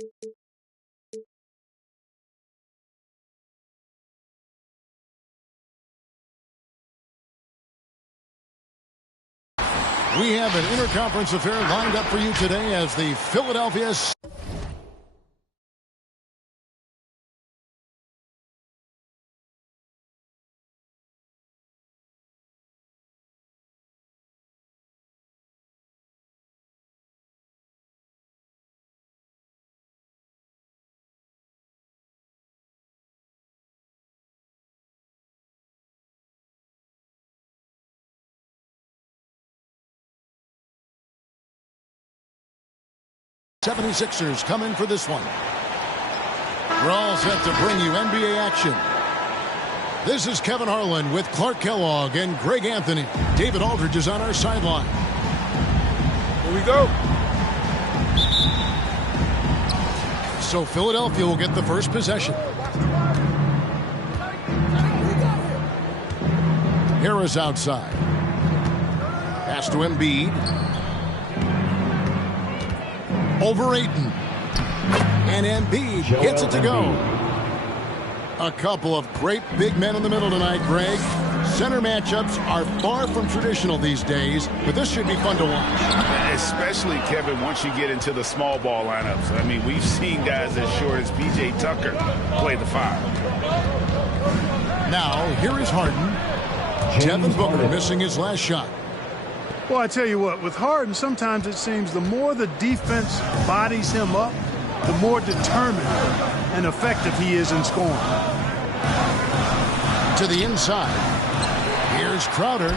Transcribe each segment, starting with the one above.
We have an interconference affair lined up for you today as the Philadelphia... '76ers come in for this one. We're all set to bring you NBA action. This is Kevin Harlan with Clark Kellogg and Greg Anthony. David Aldridge is on our sideline. Here we go. So Philadelphia will get the first possession. Harris outside. Pass to Embiid. Over Ayton. And Embiid gets it to go. A couple of great big men in the middle tonight, Greg. Center matchups are far from traditional these days, but this should be fun to watch. Especially, Kevin, once you get into the small ball lineups. I mean, we've seen guys as short as P.J. Tucker play the 5. Now, here is Harden. Devin Booker missing his last shot. Well, I tell you what, with Harden, sometimes it seems the more the defense bodies him up, the more determined and effective he is in scoring. To the inside. Here's Crowder.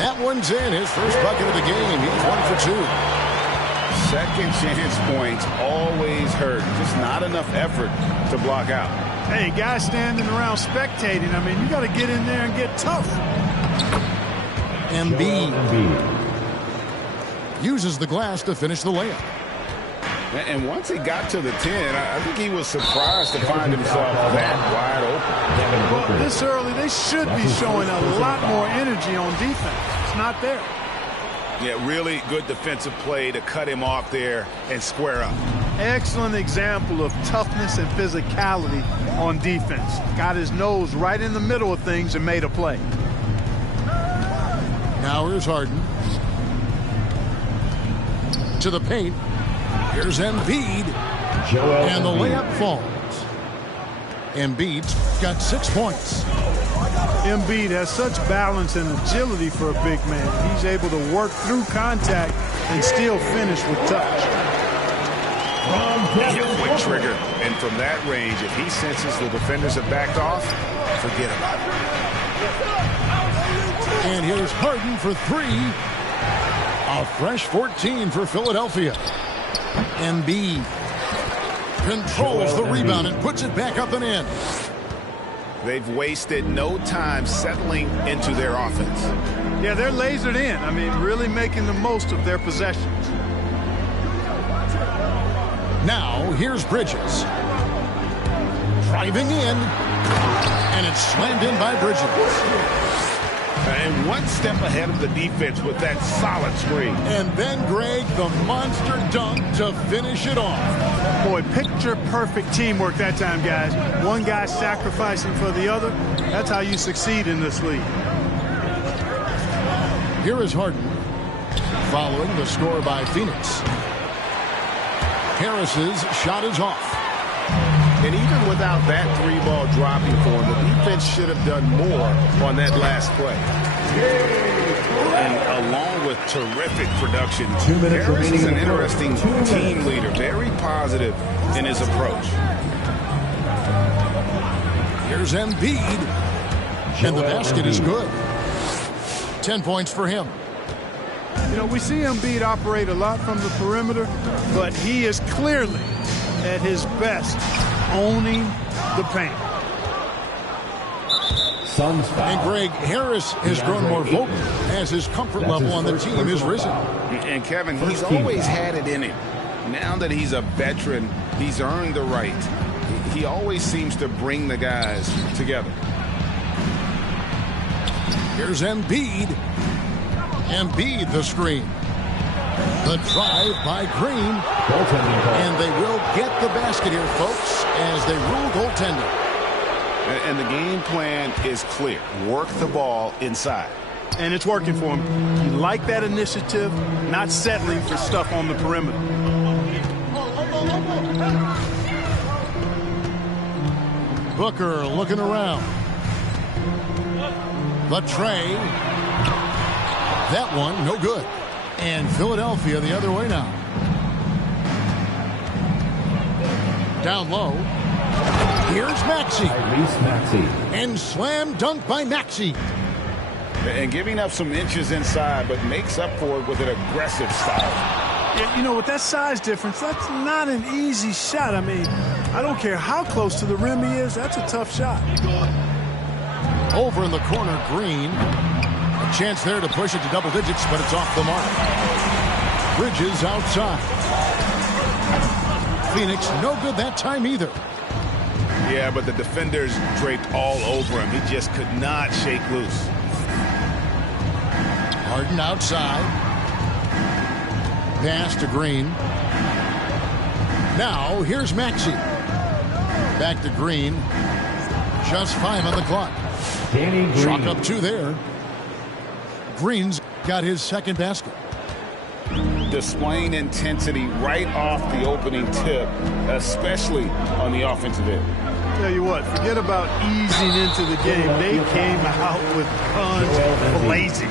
That one's in. His first bucket of the game. He's 1 for 2. Second chance points always hurt. Just not enough effort to block out. Hey, guys standing around spectating, I mean, you got to get in there and get tough. Embiid uses the glass to finish the layup. And once he got to the 10, I think he was surprised to find himself that wide open. This early, they should be showing a lot more energy on defense. It's not there. Yeah, really good defensive play to cut him off there and square up. Excellent example of toughness and physicality on defense. Got his nose right in the middle of things and made a play. Now here's Harden. To the paint. Here's Embiid. And the layup falls. Embiid's got 6 points. Embiid has such balance and agility for a big man. He's able to work through contact and still finish with touch. He a quick trigger. And from that range, if he senses the defenders have backed off, forget about it. And here's Harden for 3. A fresh 14 for Philadelphia. Embiid controls the rebound and puts it back up and in. They've wasted no time settling into their offense. Yeah, they're lasered in. I mean, really making the most of their possessions. Now, here's Bridges. Driving in. And it's slammed in by Bridges. And one step ahead of the defense with that solid screen. And then, Greg, the monster dunk to finish it off. Boy, picture-perfect teamwork that time, guys. One guy sacrificing for the other. That's how you succeed in this league. Here is Harden, following the score by Phoenix. Harris's shot is off. And even without that 3-ball dropping for him, the defense should have done more on that last play. And along with terrific production, Harris is an interesting team leader, very positive in his approach. Here's Embiid, and the basket is good. 10 points for him. You know, we see Embiid operate a lot from the perimeter, but he is clearly at his best owning the paint. And Greg, Harris has grown more vocal as his comfort level on the team has risen. And Kevin, he's always had it in him. Now that he's a veteran, he's earned the right. He always seems to bring the guys together. Here's Embiid. Embiid the screen. The drive by Green. And they will get the basket here, folks, as they rule goaltending. And the game plan is clear. Work the ball inside. And it's working for him. You like that initiative, not settling for stuff on the perimeter. Booker looking around. The tray. That one, no good. And Philadelphia the other way now. Down low. Here's Maxey. And slam dunk by Maxey. And giving up some inches inside, but makes up for it with an aggressive style. You know, with that size difference, that's not an easy shot. I mean, I don't care how close to the rim he is. That's a tough shot. Over in the corner, Green. A chance there to push it to double digits, but it's off the mark. Bridges outside. Phoenix no good that time either. Yeah, but the defenders draped all over him. He just could not shake loose. Harden outside. Pass to Green. Now here's Maxey. Back to Green. Just 5 on the clock. Chalk up 2 there. Green's got his second basket. Displaying intensity right off the opening tip, especially on the offensive end. Tell you what, forget about easing into the game. They came out with guns blazing.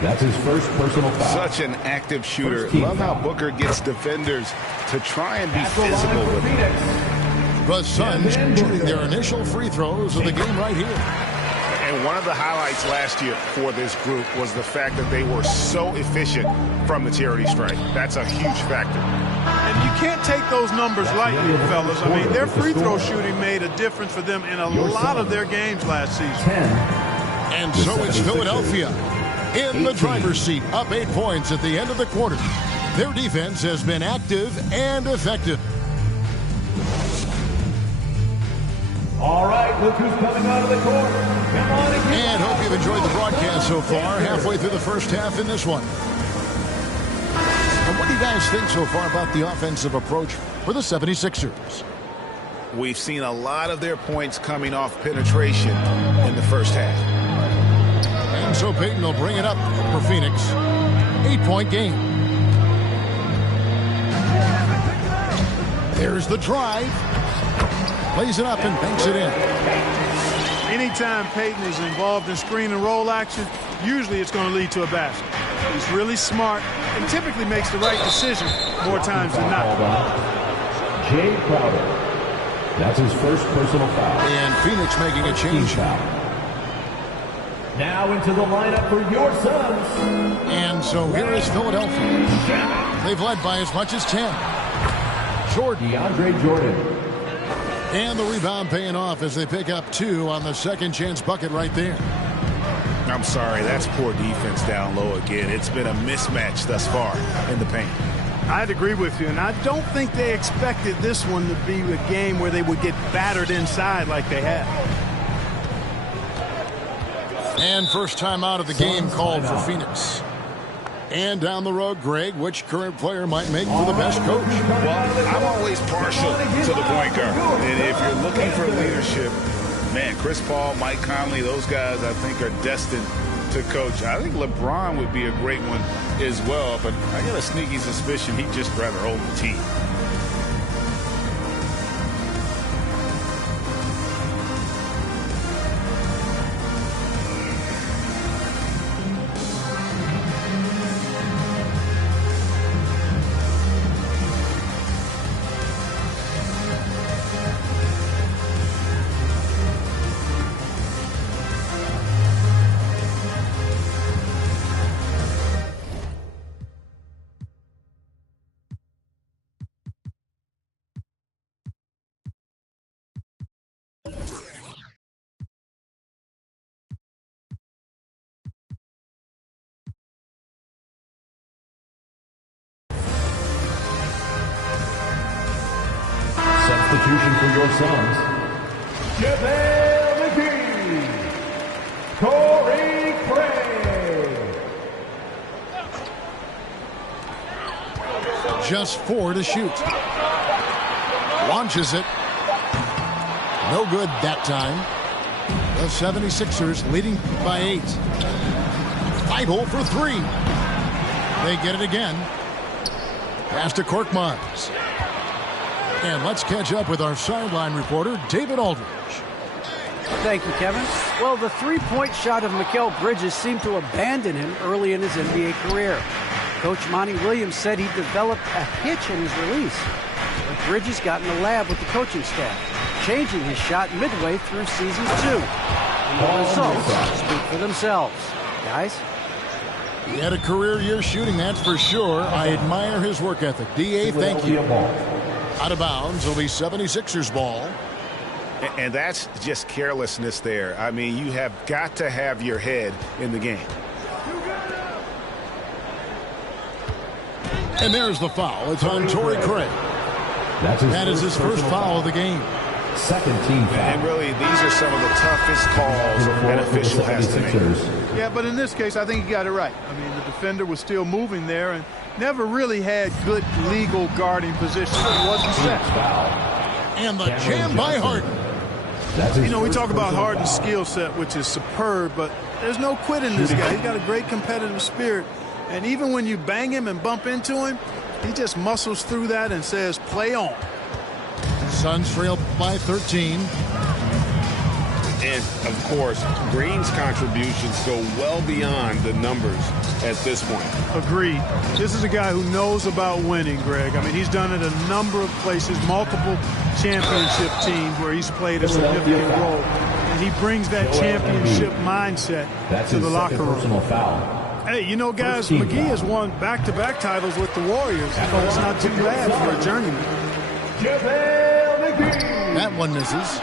That's his first personal foul. Such an active shooter. Love how Booker gets defenders to try and be physical with him. The Suns shooting their initial free throws of the game right here. And one of the highlights last year for this group was the fact that they were so efficient from the charity stripe. That's a huge factor. And you can't take those numbers lightly, fellas. I mean, their free throw shooting made a difference for them in a lot of their games last season. And so it's Philadelphia in the driver's seat, up 8 points at the end of the quarter. Their defense has been active and effective. All right, look who's coming out of the court. Come on and hope you've enjoyed the broadcast so far. Halfway through the first half in this one. And what do you guys think so far about the offensive approach for the 76ers? We've seen a lot of their points coming off penetration in the first half. And so Payton will bring it up for Phoenix. 8-point game. There's the drive. Plays it up and banks it in. Anytime Payton is involved in screen and roll action, usually it's going to lead to a basket. He's really smart and typically makes the right decision more times than not. Jay Crowder. That's his first personal foul. And Phoenix making a change. Now into the lineup for your Suns. And so here is Philadelphia. They've led by as much as 10. Jordan. DeAndre Jordan. And the rebound paying off as they pick up 2 on the second chance bucket right there. I'm sorry, that's poor defense down low again. It's been a mismatch thus far in the paint. I'd agree with you, and I don't think they expected this one to be a game where they would get battered inside like they have. And first time out of the game called for Phoenix. And down the road, Greg, which current player might make for the best coach? Well, I'm always partial to the point guard. And if you're looking for leadership, man, Chris Paul, Mike Conley, those guys I think are destined to coach. I think LeBron would be a great one as well, but I got a sneaky suspicion he'd just rather hold the team. Substitution for your Suns. JaVale McGee. Torrey Craig. just 4 to shoot. Launches it. No good that time. The 76ers leading by 8. Feigl for 3. They get it again. Pass to Korkmaz. And let's catch up with our sideline reporter, David Aldridge. Thank you, Kevin. Well, the three-point shot of Mikal Bridges seemed to abandon him early in his NBA career. Coach Monty Williams said he developed a hitch in his release. But Bridges got in the lab with the coaching staff, changing his shot midway through season 2. And the results speak for themselves. Guys? He had a career year shooting, that's for sure. I admire his work ethic. D.A., thank you. Out of bounds, it'll be 76ers ball. And that's just carelessness there. I mean, you have got to have your head in the game. And there's the foul. It's on Torrey Craig. That is his first foul of the game. Second team foul. And really, these are some of the toughest calls an official has to make. Yeah, but in this case, I think he got it right. I mean, the defender was still moving there and never really had good legal guarding position. He wasn't set. And the jam by Harden. You know, we talk about Harden's skill set, which is superb, but there's no quitting this guy. He's got a great competitive spirit. And even when you bang him and bump into him, he just muscles through that and says, play on. Suns trail by 13. And, of course, Green's contributions go well beyond the numbers at this point. Agreed. This is a guy who knows about winning, Greg. I mean, he's done it a number of places, multiple championship teams where he's played a significant role. And he brings that championship mindset to the locker room. Personal foul. Hey, you know, guys, McGee has won back-to-back titles with the Warriors. It's not too bad for a journeyman. That one misses.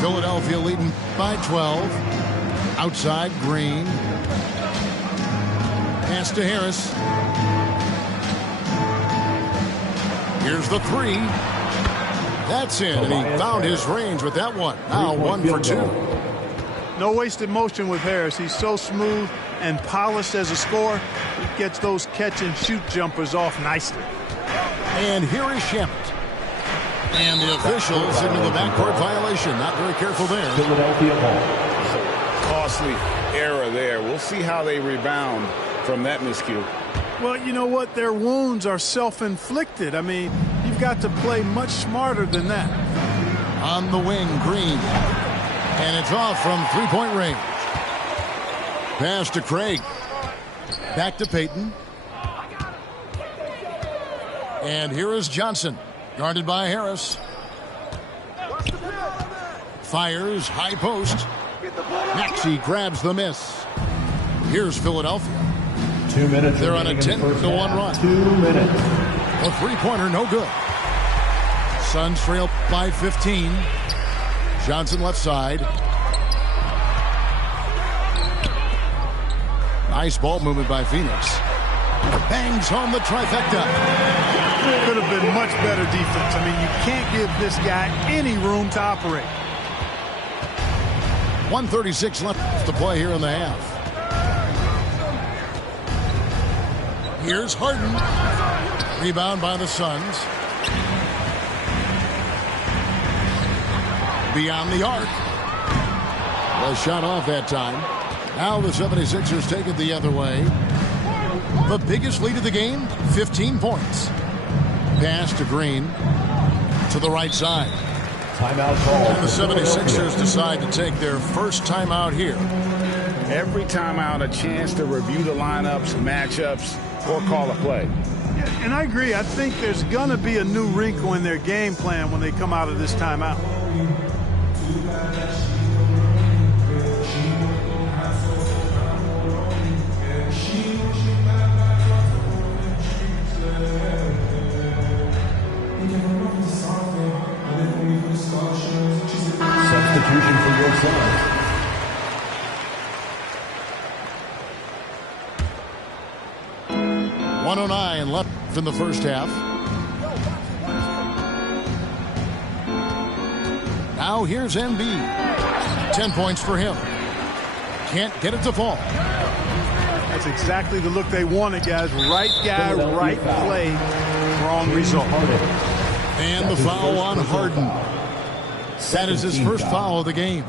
Philadelphia leading by 12. Outside, Green. Pass to Harris. Here's the 3. That's in, and he found his range with that one. Now 1 for 2. No wasted motion with Harris. He's so smooth and polished as a scorer. He gets those catch-and-shoot jumpers off nicely. And here is Shamet. And the officials signal the backcourt violation. Not very careful there. Philadelphia ball. Costly error there. We'll see how they rebound from that miscue. Well, you know what? Their wounds are self-inflicted. I mean, you've got to play much smarter than that. On the wing, Green. And it's off from three-point range. Pass to Craig. Back to Payton. And here is Johnson. Guarded by Harris. Fires, high post. Maxey grabs the miss. Here's Philadelphia. 2 minutes. They're on a 10-1 run. 2 minutes. A three-pointer, no good. Suns trail by 15. Johnson left side. Nice ball movement by Phoenix. Bangs home the trifecta. Could have been much better defense. I mean, you can't give this guy any room to operate. 1:36 left to play here in the half. Here's Harden. Rebound by the Suns. Beyond the arc. The shot off that time. Now the 76ers take it the other way. The biggest lead of the game, 15 points. Pass to Green to the right side. Timeout call. And the 76ers decide to take their first timeout here. Every timeout, a chance to review the lineups, matchups, or call a play. Yeah, and I agree. I think there's going to be a new wrinkle in their game plan when they come out of this timeout. Substitution for your Suns. .109 left in the first half. Now here's Embiid. 10 points for him. Can't get it to fall. That's exactly the look they wanted, guys. Right guy, right play, wrong result. And the foul on Harden. That is his first foul of the game.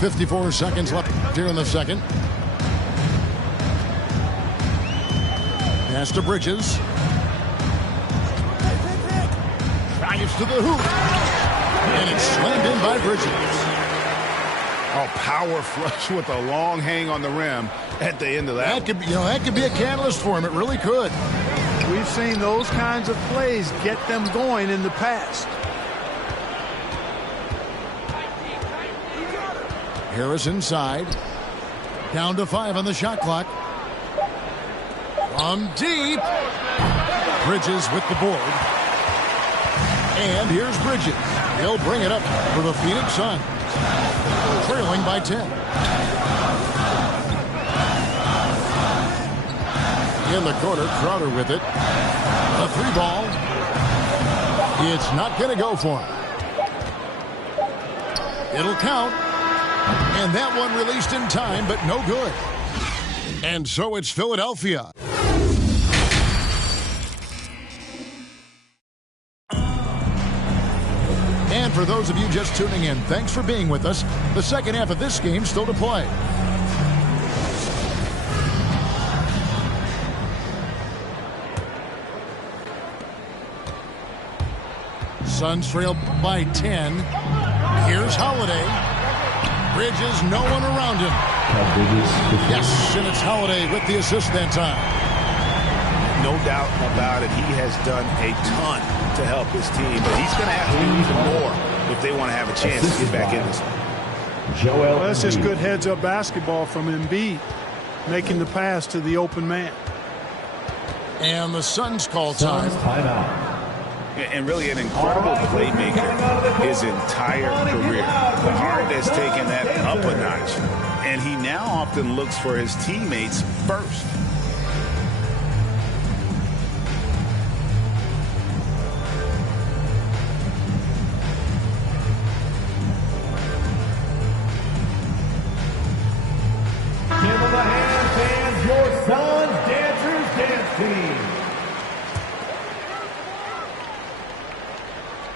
54 seconds left here in the second. Pass to Bridges. Drives to the hoop. And it's slammed in by Bridges. Oh, power flush with a long hang on the rim at the end of that. That could be, that could be a catalyst for him. It really could. We've seen those kinds of plays get them going in the past. Harris inside. Down to 5 on the shot clock. From deep. Bridges with the board. And here's Bridges. He'll bring it up for the Phoenix Suns. Trailing by 10. In the corner, Crowder with it. A 3-ball. It's not going to go for him. It'll count. And that one released in time, but no good. And so it's Philadelphia. And for those of you just tuning in, thanks for being with us. The second half of this game still to play. Suns trail by 10. Here's Holiday. Bridges, no one around him. Yes, and it's Holiday with the assist that time. No doubt about it. He has done a ton to help his team, but he's going to have to do even more if they want to have a chance to get back in this. Well, that's just good heads-up basketball from Embiid, making the pass to the open man. And the Suns call time. And really an incredible playmaker his entire career. But Harden has taken that up a notch, and he now often looks for his teammates first. Give them a hand, fans, your Suns Dancers Dance Team.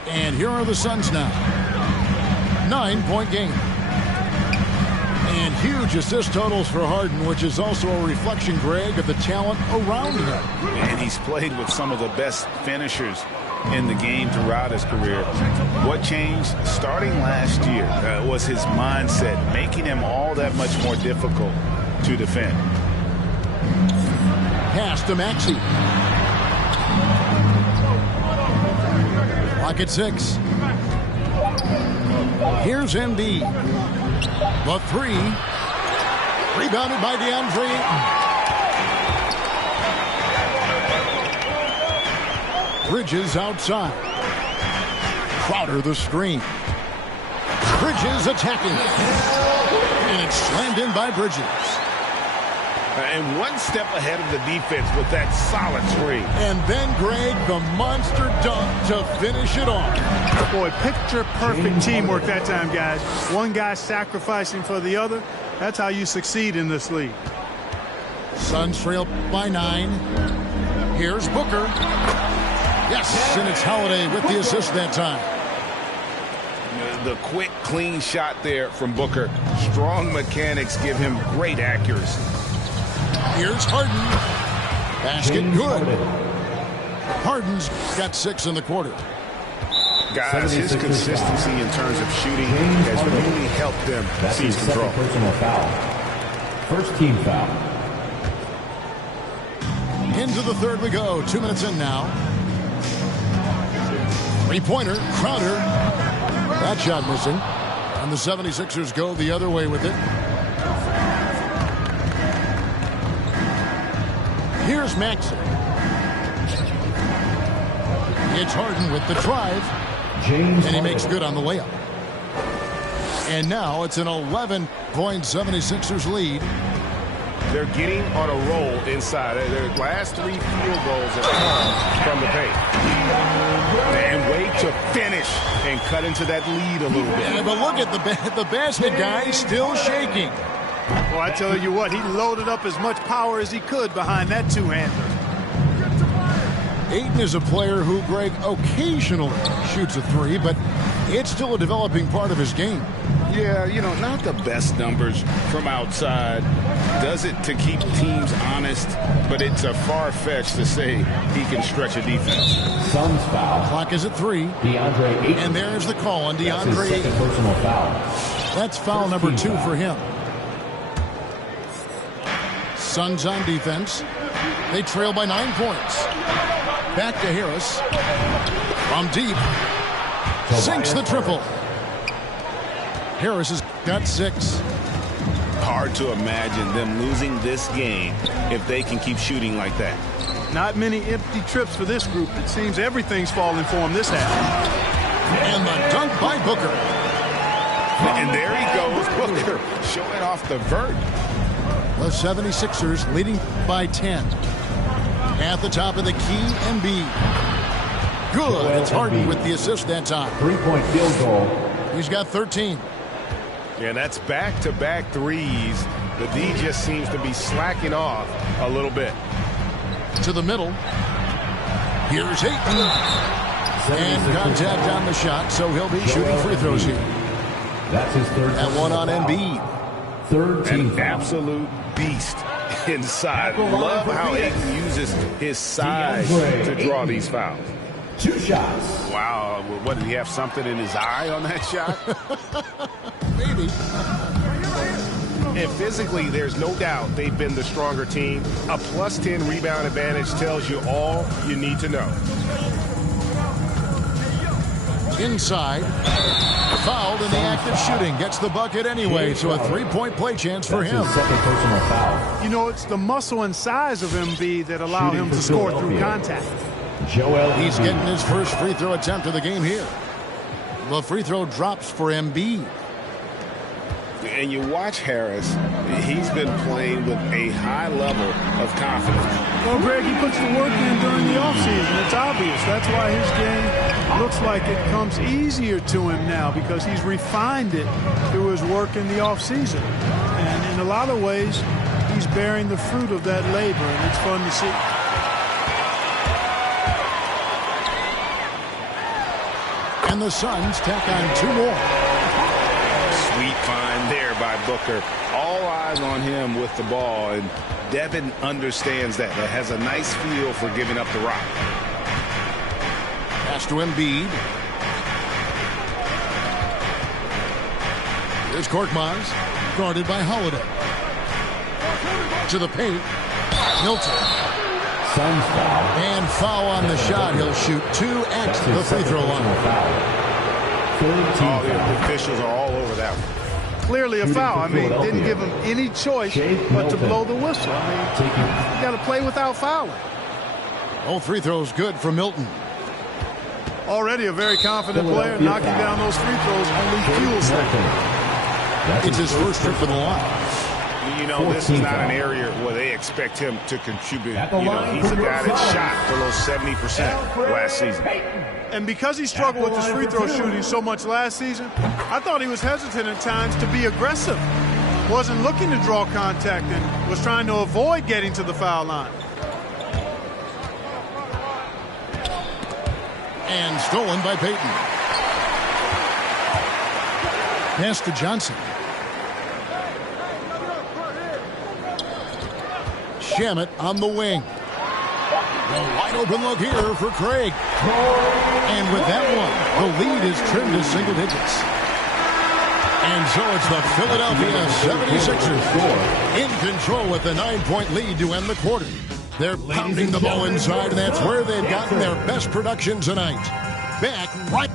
And here are the Suns now. 9-point game. And huge assist totals for Harden, which is also a reflection, Greg, of the talent around him. And he's played with some of the best finishers in the game throughout his career. What changed starting last year was his mindset, making him all that much more difficult to defend. Pass to Maxey. Clock at 6. Here's Embiid. The 3. Rebounded by DeAndre Ayton. Bridges outside. Crowder the screen. Bridges attacking. And it's slammed in by Bridges. And one step ahead of the defense with that solid screen. And then, Greg, the monster dunk to finish it off. Boy, picture-perfect teamwork that time, guys. One guy sacrificing for the other. That's how you succeed in this league. Suns trail by 9. Here's Booker. Yes, and it's Holiday with the assist that time. The quick, clean shot there from Booker. Strong mechanics give him great accuracy. Here's Harden. Basket good. Harden's got 6 in the quarter. Guys, his consistency in terms of shooting has really helped them seize control. Personal foul. First team foul. Into the third we go. 2 minutes in now. Three-pointer. Crowder. That shot missing. And the 76ers go the other way with it. Here's Maxey. It's Harden with the drive. And he makes good on the layup. And now it's an 11-point 76ers lead. They're getting on a roll inside. Their last 3 field goals have come from the paint. And wait to finish and cut into that lead a little bit. Yeah, but look at the basket guy still shaking. Well, I tell you what, he loaded up as much power as he could behind that two-hander. Ayton is a player who, Greg, occasionally shoots a three, but it's still a developing part of his game. Yeah, you know, not the best numbers from outside. Does it to keep teams honest, but it's a far-fetch to say he can stretch a defense. Suns foul. Clock is at 3. DeAndre Ayton. And there's the call on That's his DeAndre second Ayton. personal foul. That's foul number 2 for him. Suns on defense. They trail by 9 points. Back to Harris. From deep. Sinks the triple. Harris has got 6. Hard to imagine them losing this game if they can keep shooting like that. Not many empty trips for this group. It seems everything's falling for him this half. And the dunk by Booker. And there he goes, Booker, showing off the vert. The 76ers leading by 10. At the top of the key, Embiid. Good. It's Harden with the assist that time. 3-point field goal. He's got 13. Yeah, that's back-to-back threes. The D just seems to be slacking off a little bit. To the middle. Here's Ayton. And contact on the shot, so he'll be shooting free throws here. That's his third. That one on Embiid. Third team An foul. absolute beast inside. Love how Ayton uses his size to draw these fouls. 2 shots. Wow, what, did he have something in his eye on that shot? Maybe. And physically, there's no doubt they've been the stronger team. A plus 10 rebound advantage tells you all you need to know. Inside. Fouled in the act of shooting. Gets the bucket anyway, so a 3-point play chance for That's him. his second personal foul. You know, it's the muscle and size of Embiid that allow him to score through contact. Joel He's Embiid. getting his first free throw attempt of the game here. The free throw drops for Embiid. And you watch Harris, he's been playing with a high level of confidence. Well, Greg, he puts the work in during the offseason. It's obvious. That's why his game looks like it comes easier to him now, because he's refined it through his work in the offseason. And in a lot of ways, he's bearing the fruit of that labor, and it's fun to see. And the Suns tack on 2 more. Sweet find there by Booker. All eyes on him with the ball, and Devin understands that. That has a nice feel for giving up the rock. Pass to Embiid. Here's Korkmaz, guarded by Holiday. To the paint. Milton. Suns foul. And foul on the shot. He'll shoot 2 at That's the his free second throw personal line. foul. Third team Oh, The foul. officials are all over that one. Clearly a Shooting foul. for I mean, didn't Philadelphia. give him any choice Jake but to Milton. blow the whistle. I mean, Taking you got to play without fouling. All free throws good for Milton. Already a very confident player. Philadelphia Knocking foul. down those free throws only fuels that. Milton. That's It's his first trip to the line. You know, this is 14 not an foul. area where they expect him to contribute. At the You know, line he's for a your guy that Suns. shot below 70% last season. And because he struggled with his free throw shooting so much last season, I thought he was hesitant at times to be aggressive. Wasn't looking to draw contact and was trying to avoid getting to the foul line. And stolen by Payton. Pass to Johnson. Shamet on the wing. The wide open look here for Craig. And with that one, the lead is trimmed to single digits. And so it's the Philadelphia 76ers in control with the 9-point lead to end the quarter. They're pounding the ball inside, and that's where they've gotten their best production tonight. Back right.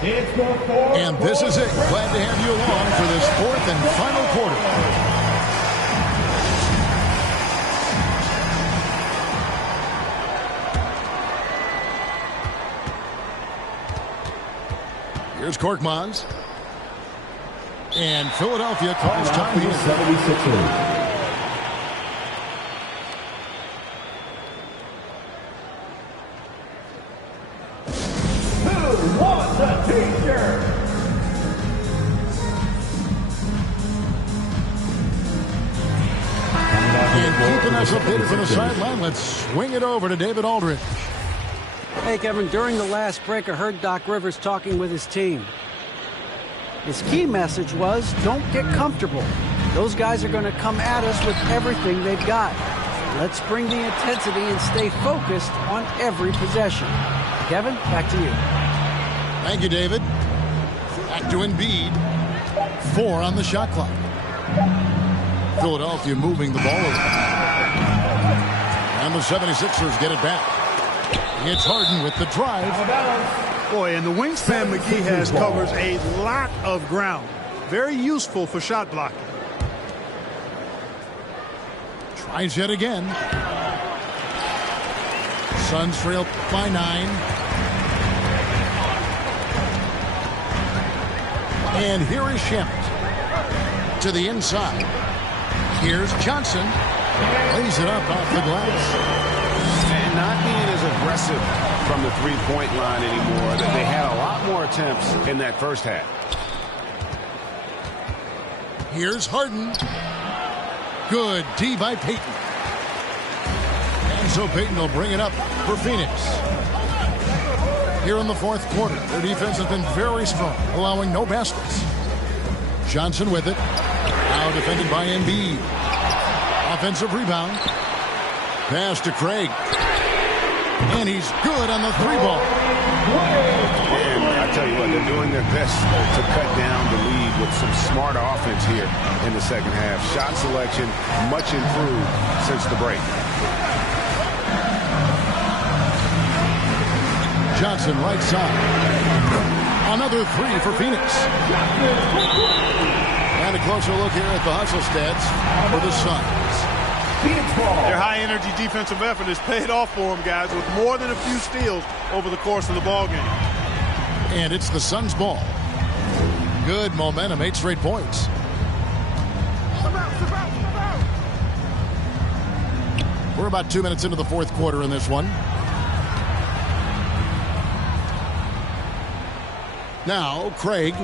And this is it. Glad to have you along for this 4th and final quarter. Here's Korkmaz. And Philadelphia calls time here. 76ers. Calls up David from the sideline. Let's swing it over to David Aldridge. Hey, Kevin, during the last break, I heard Doc Rivers talking with his team. His key message was, don't get comfortable. Those guys are going to come at us with everything they've got. Let's bring the intensity and stay focused on every possession. Kevin, back to you. Thank you, David. Back to Embiid. 4 on the shot clock. Philadelphia moving the ball over. And the 76ers get it back. It's Harden with the drive. Boy, and the wingspan McGee has covers a lot of ground. Very useful for shot blocking. Tries yet again. Suns trail by 9. And here is Shamet to the inside. Here's Johnson. Lays it up off the glass. And not being as aggressive from the three-point line anymore. They had a lot more attempts in that first half. Here's Harden. Good D by Payton. And so Payton will bring it up for Phoenix. Here in the fourth quarter, their defense has been very strong, allowing no baskets. Johnson with it. Now defended by Embiid. Offensive rebound. Pass to Craig. And he's good on the 3-ball. And I tell you what, they're doing their best to cut down the lead with some smart offense here in the second half. Shot selection much improved since the break. Johnson right side. Another 3 for Phoenix. And a closer look here at the hustle stats for the Suns. Their high-energy defensive effort has paid off for them, guys, with more than a few steals over the course of the ball game. And it's the Suns' ball. Good momentum, 8 straight points. We're about 2 minutes into the fourth quarter in this one. Now, Craig.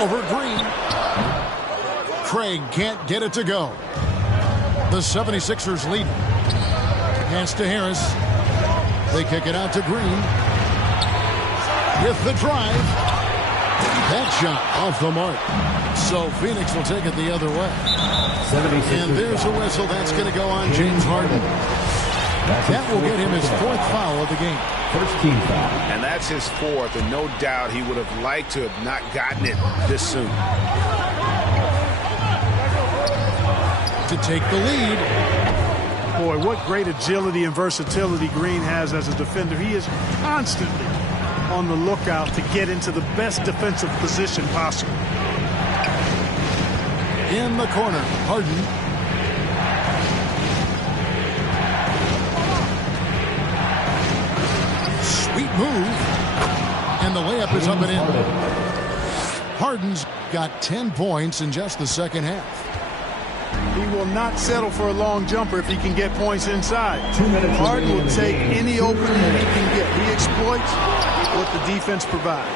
Over Green. Craig can't get it to go. The 76ers lead. Pass to Harris. They kick it out to Green. With the drive. That shot off the mark. So Phoenix will take it the other way. And there's a whistle. That's going to go on James Harden. That will get him his 4th foul of the game. First team foul. And that's his 4th, and no doubt he would have liked to have not gotten it this soon. To take the lead. Boy, what great agility and versatility Green has as a defender. He is constantly on the lookout to get into the best defensive position possible. In the corner, Harden. Sweet move. And the layup is up and in. Harden's got 10 points in just the second half. He will not settle for a long jumper if he can get points inside. Harden will take any opening he can get. He exploits what the defense provides.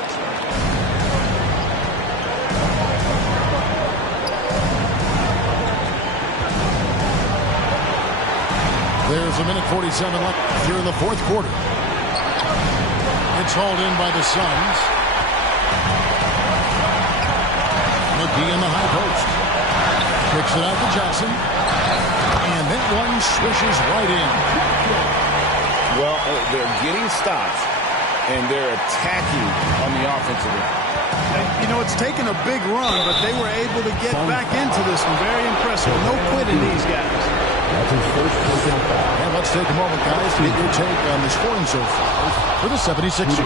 There's a minute 47 left here in the fourth quarter. It's hauled in by the Suns. McGee in the high post. Kicks it out to Johnson. And that one swishes right in. Well, they're getting stops, and they're attacking on the offensive end. You know, it's taken a big run, but they were able to get back into this one. Very impressive. No quitting these guys. That's his first personal foul. And let's take a moment, guys, to get your take on the scoring so far for the 76ers.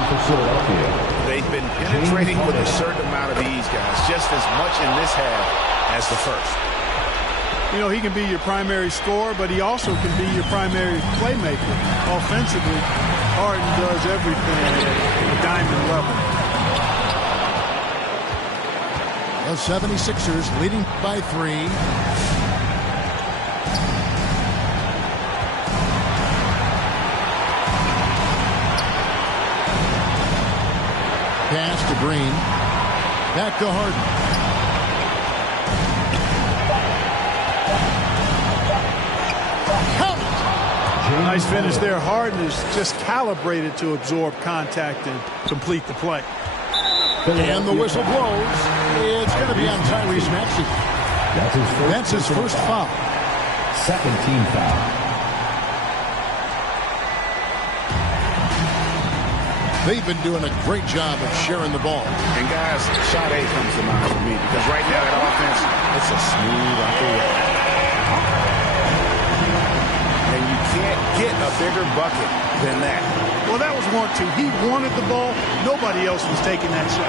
They've been penetrating with a certain amount of ease, guys, just as much in this half as the first. You know, he can be your primary scorer, but he also can be your primary playmaker. Offensively, Harden does everything at a diamond level. The 76ers leading by 3. Pass to Green. Back to Harden. Nice finish there. Harden is just calibrated to absorb contact and complete the play. And the whistle blows. It's going to be on Tyrese Maxey. That's his first foul. Second team foul. They've been doing a great job of sharing the ball. And guys, shot A comes to mind for me because right now that offense, it's a smooth out the way. And you can't get a bigger bucket than that. Well, that was 1-2. He wanted the ball. Nobody else was taking that shot.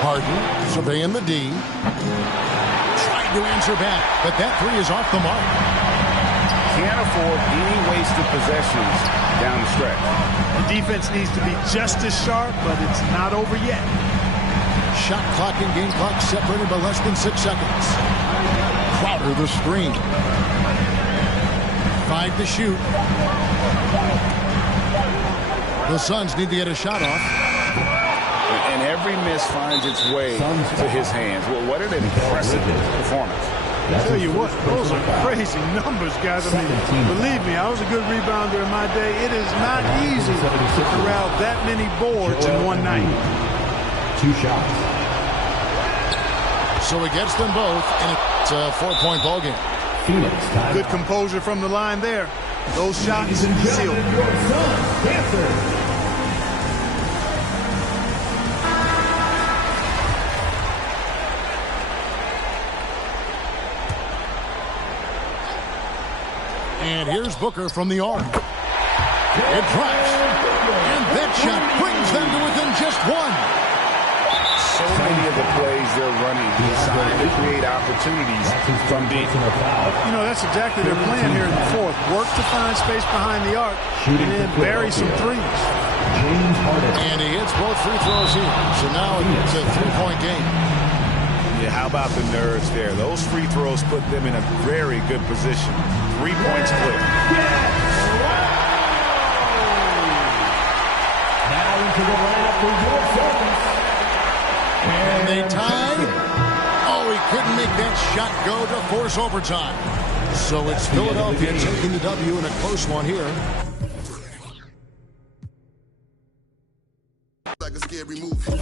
Harden surveying the D. Trying to answer back, but that three is off the mark. Can't afford any wasted possessions down the stretch. The defense needs to be just as sharp, but it's not over yet. Shot clock and game clock separated by less than 6 seconds. Crowder the screen. 5 to shoot. The Suns need to get a shot off. And every miss finds its way to his hands. Well, what an impressive performance. I tell you what, those are crazy numbers, guys. I mean, believe me, I was a good rebounder in my day. It is not easy to corral that many boards in one night. 2 shots. So he gets them both, and it's a 4-point ball game. Phoenix. Good composure from the line there. Those shots sealed. And here's Booker from the arc. It drives. And that shot brings them to within just one. So many of the plays they're running designed to create opportunities from deep. You know, that's exactly their plan here in the fourth. Work to find space behind the arc and then bury some threes. James Harden. And he hits both free throws here. So now it's a 3-point game. Yeah, how about the nerves there? Those free throws put them in a very good position. 3 points clear. Now into the lineup for your service. And they tied. Oh, he couldn't make that shot go to force overtime. So it's Philadelphia taking the W in a close one here. Like a scary movie.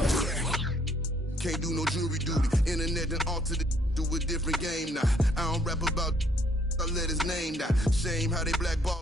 Can't do no jury duty. Internet and alter the do a different game now. I don't rap about I let his name down. Shame how they blackball.